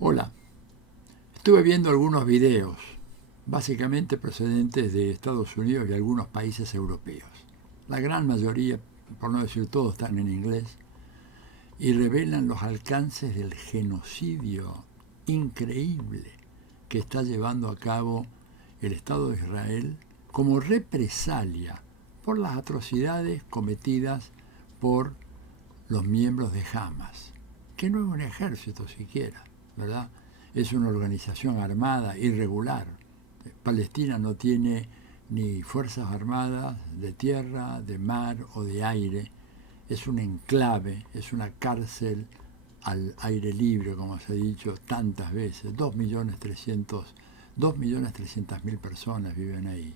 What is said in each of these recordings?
Hola, estuve viendo algunos videos, básicamente procedentes de Estados Unidos y algunos países europeos. La gran mayoría, por no decir todos, están en inglés y revelan los alcances del genocidio increíble que está llevando a cabo el Estado de Israel como represalia por las atrocidades cometidas por los miembros de Hamas, que no es un ejército siquiera, ¿verdad? Es una organización armada irregular. Palestina no tiene ni fuerzas armadas de tierra, de mar o de aire. Es un enclave, es una cárcel al aire libre, como se ha dicho tantas veces. 2.300.000 personas viven ahí.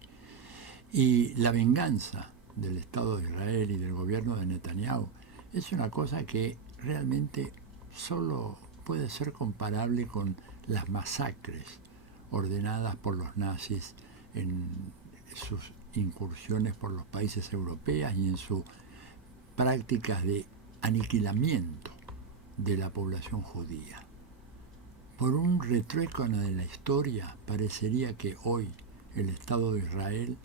Y la venganza del Estado de Israel y del gobierno de Netanyahu es una cosa que realmente solo puede ser comparable con las masacres ordenadas por los nazis en sus incursiones por los países europeos y en sus prácticas de aniquilamiento de la población judía. Por un retruécano de la historia, parecería que hoy el Estado de Israel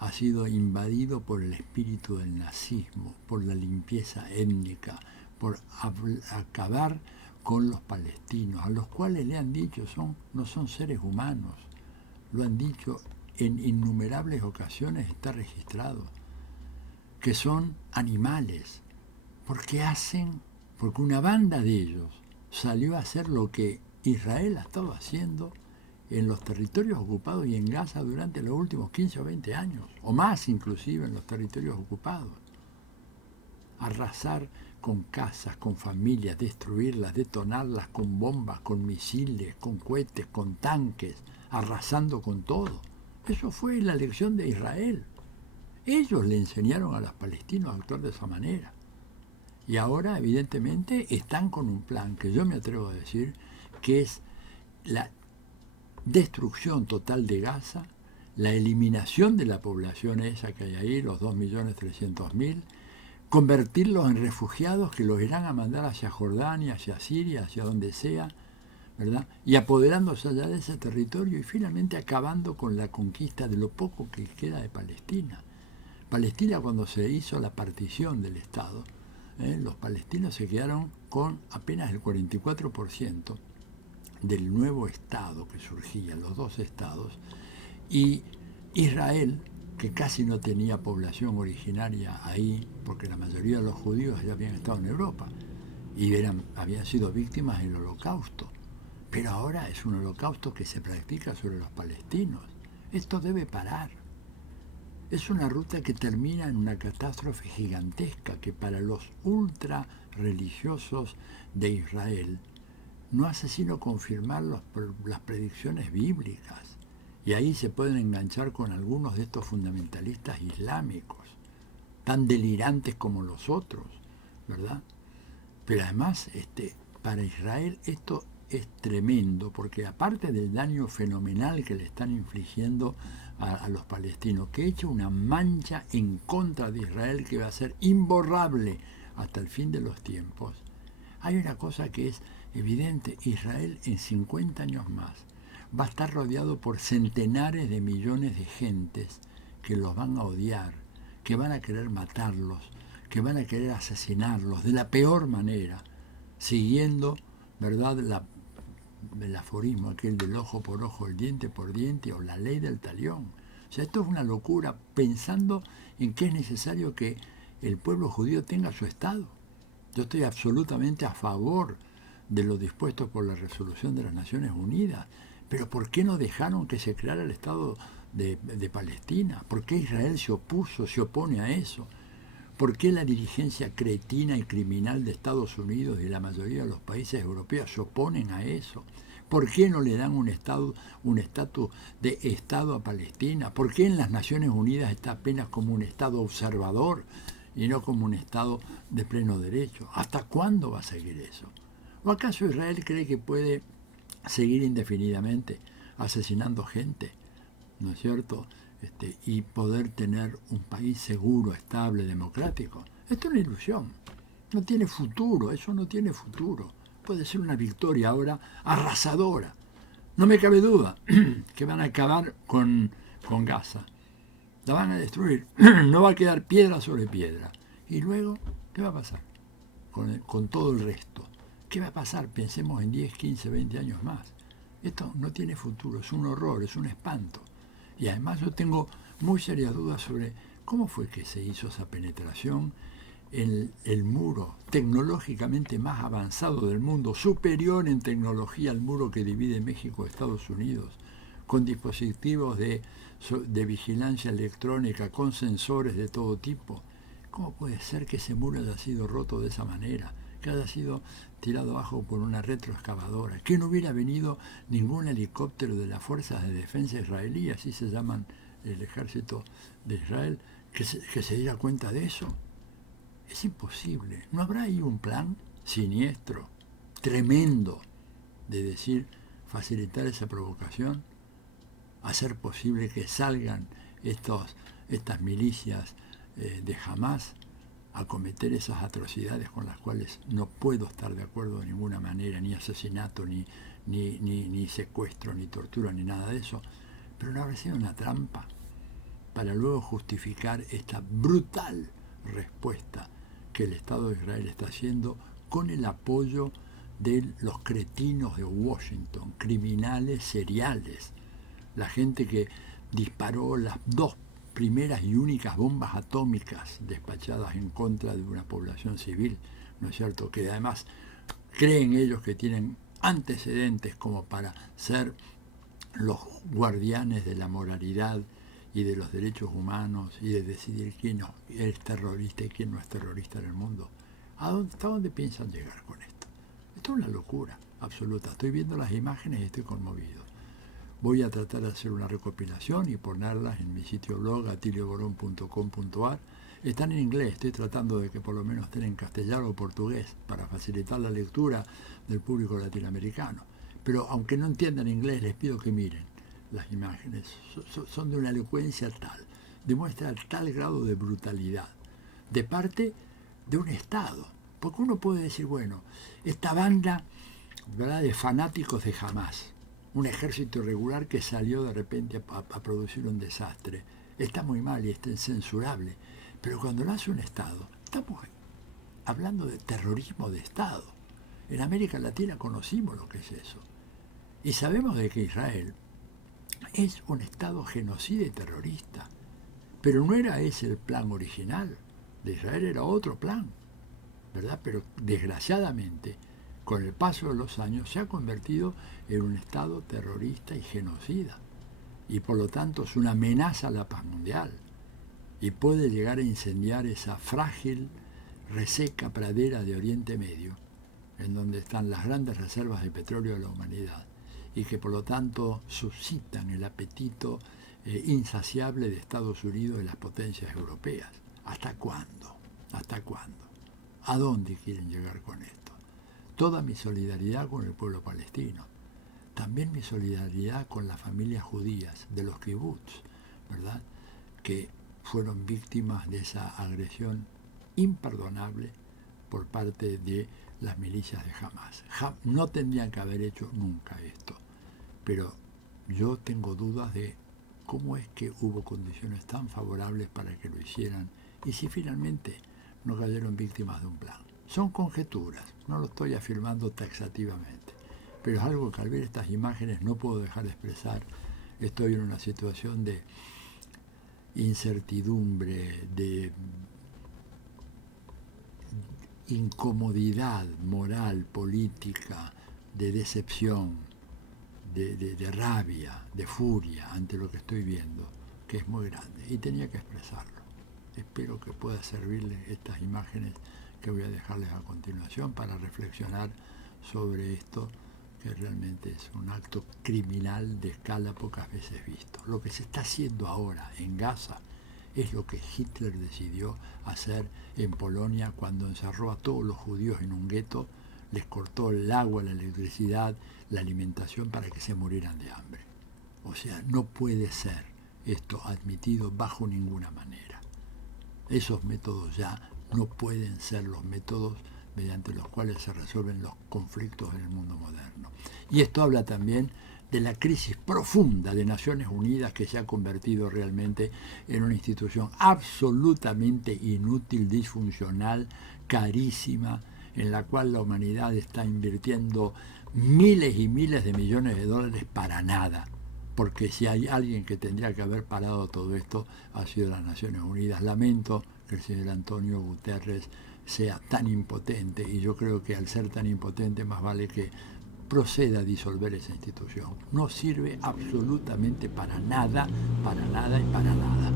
ha sido invadido por el espíritu del nazismo, por la limpieza étnica, por acabar con los palestinos, a los cuales le han dicho no son seres humanos. Lo han dicho en innumerables ocasiones, está registrado, que son animales, porque porque una banda de ellos salió a hacer lo que Israel ha estado haciendo en los territorios ocupados y en Gaza durante los últimos 15 o 20 años, o más inclusive en los territorios ocupados. Arrasar con casas, con familias, destruirlas, detonarlas con bombas, con misiles, con cohetes, con tanques, arrasando con todo. Eso fue la lección de Israel. Ellos le enseñaron a los palestinos a actuar de esa manera. Y ahora, evidentemente, están con un plan que yo me atrevo a decir que es la destrucción total de Gaza, la eliminación de la población esa que hay ahí, los 2.300.000, convertirlos en refugiados que los irán a mandar hacia Jordania, hacia Siria, hacia donde sea, ¿verdad? Y apoderándose allá de ese territorio y finalmente acabando con la conquista de lo poco que queda de Palestina. Palestina, cuando se hizo la partición del Estado, los palestinos se quedaron con apenas el 44% del nuevo Estado que surgía, los dos Estados, y Israel, que casi no tenía población originaria ahí, porque la mayoría de los judíos ya habían estado en Europa y habían sido víctimas del holocausto. Pero ahora es un holocausto que se practica sobre los palestinos. Esto debe parar. Es una ruta que termina en una catástrofe gigantesca que para los ultra religiosos de Israel no hace sino confirmar las predicciones bíblicas. Y ahí se pueden enganchar con algunos de estos fundamentalistas islámicos, tan delirantes como los otros, ¿verdad? Pero además, para Israel esto es tremendo, porque aparte del daño fenomenal que le están infligiendo a los palestinos, que echa una mancha en contra de Israel que va a ser imborrable hasta el fin de los tiempos, hay una cosa que es evidente: Israel en 50 años más va a estar rodeado por centenares de millones de gentes que los van a odiar, que van a querer matarlos, que van a querer asesinarlos de la peor manera, siguiendo, ¿verdad?, el aforismo aquel del ojo por ojo, el diente por diente, o la ley del talión. O sea, esto es una locura, pensando en que es necesario que el pueblo judío tenga su Estado. Yo estoy absolutamente a favor de lo dispuesto por la resolución de las Naciones Unidas, pero ¿por qué no dejaron que se creara el Estado de Palestina? ¿Por qué Israel se opone a eso? ¿Por qué la dirigencia cretina y criminal de Estados Unidos y la mayoría de los países europeos se oponen a eso? ¿Por qué no le dan un estatus de Estado a Palestina? ¿Por qué en las Naciones Unidas está apenas como un Estado observador y no como un Estado de pleno derecho? ¿Hasta cuándo va a seguir eso? ¿O acaso Israel cree que puede seguir indefinidamente asesinando gente, ¿no es cierto?, y poder tener un país seguro, estable, democrático? Esto es una ilusión. No tiene futuro, eso no tiene futuro. puede ser una victoria ahora arrasadora. No me cabe duda que van a acabar con Gaza. La van a destruir. No va a quedar piedra sobre piedra. Y luego, ¿qué va a pasar con todo el resto? ¿Qué va a pasar? Pensemos en 10, 15, 20 años más. Esto no tiene futuro, es un horror, es un espanto. Y además yo tengo muy serias dudas sobre cómo fue que se hizo esa penetración en el muro tecnológicamente más avanzado del mundo, superior en tecnología al muro que divide México de Estados Unidos, con dispositivos de vigilancia electrónica, con sensores de todo tipo. ¿Cómo puede ser que ese muro haya sido roto de esa manera? Que haya sido tirado abajo por una retroexcavadora, que no hubiera venido ningún helicóptero de las fuerzas de defensa israelí, así se llaman el ejército de Israel, que se diera cuenta de eso. Es imposible. ¿No habrá ahí un plan siniestro, tremendo, de decir, facilitar esa provocación, hacer posible que salgan estas milicias de Hamás a cometer esas atrocidades con las cuales no puedo estar de acuerdo de ninguna manera, ni asesinato, ni secuestro, ni tortura, ni nada de eso? Pero no habrá sido una trampa para luego justificar esta brutal respuesta que el Estado de Israel está haciendo con el apoyo de los cretinos de Washington, criminales seriales, la gente que disparó las dos primeras y únicas bombas atómicas despachadas en contra de una población civil, ¿no es cierto?, que además creen ellos que tienen antecedentes como para ser los guardianes de la moralidad y de los derechos humanos y de decidir quién es terrorista y quién no es terrorista en el mundo. ¿Hasta dónde piensan llegar con esto? Esto es una locura absoluta. Estoy viendo las imágenes y estoy conmovido. Voy a tratar de hacer una recopilación y ponerlas en mi sitio blog atilioborón.com.ar. Están en inglés, estoy tratando de que por lo menos estén en castellano o portugués para facilitar la lectura del público latinoamericano. Pero aunque no entiendan inglés, les pido que miren las imágenes. Son de una elocuencia tal, demuestra tal grado de brutalidad de parte de un Estado. Porque uno puede decir, bueno, esta banda, ¿verdad?, de fanáticos de Hamás, un ejército irregular que salió de repente a producir un desastre, está muy mal y es incensurable. Pero cuando lo hace un Estado, estamos hablando de terrorismo de Estado. En América Latina conocimos lo que es eso. Y sabemos de que Israel es un Estado genocida y terrorista. Pero no era ese el plan original. De Israel era otro plan, ¿verdad? Pero desgraciadamente, con el paso de los años, se ha convertido en un Estado terrorista y genocida. Y por lo tanto es una amenaza a la paz mundial. Y puede llegar a incendiar esa frágil, reseca pradera de Oriente Medio, en donde están las grandes reservas de petróleo de la humanidad, y que por lo tanto suscitan el apetito insaciable de Estados Unidos y las potencias europeas. ¿Hasta cuándo? ¿Hasta cuándo? ¿A dónde quieren llegar con esto? Toda mi solidaridad con el pueblo palestino. También mi solidaridad con las familias judías de los kibbutz, ¿verdad?, que fueron víctimas de esa agresión imperdonable por parte de las milicias de Hamás. No tendrían que haber hecho nunca esto, pero yo tengo dudas de cómo es que hubo condiciones tan favorables para que lo hicieran y si finalmente no cayeron víctimas de un plan. Son conjeturas, no lo estoy afirmando taxativamente, pero es algo que al ver estas imágenes no puedo dejar de expresar. Estoy en una situación de incertidumbre, de incomodidad moral, política, de decepción, de rabia, de furia ante lo que estoy viendo, que es muy grande, y tenía que expresarlo. Espero que pueda servirles estas imágenes que voy a dejarles a continuación para reflexionar sobre esto, que realmente es un acto criminal de escala pocas veces visto. Lo que se está haciendo ahora en Gaza es lo que Hitler decidió hacer en Polonia cuando encerró a todos los judíos en un gueto, les cortó el agua, la electricidad, la alimentación para que se murieran de hambre. O sea, no puede ser esto admitido bajo ninguna manera. Esos métodos ya no pueden ser los métodos mediante los cuales se resuelven los conflictos en el mundo moderno. Y esto habla también de la crisis profunda de Naciones Unidas, que se ha convertido realmente en una institución absolutamente inútil, disfuncional, carísima, en la cual la humanidad está invirtiendo miles y miles de millones de dólares para nada. Porque si hay alguien que tendría que haber parado todo esto, ha sido las Naciones Unidas. Lamento que el señor Antonio Guterres sea tan impotente, y yo creo que al ser tan impotente más vale que proceda a disolver esa institución. No sirve absolutamente para nada y para nada.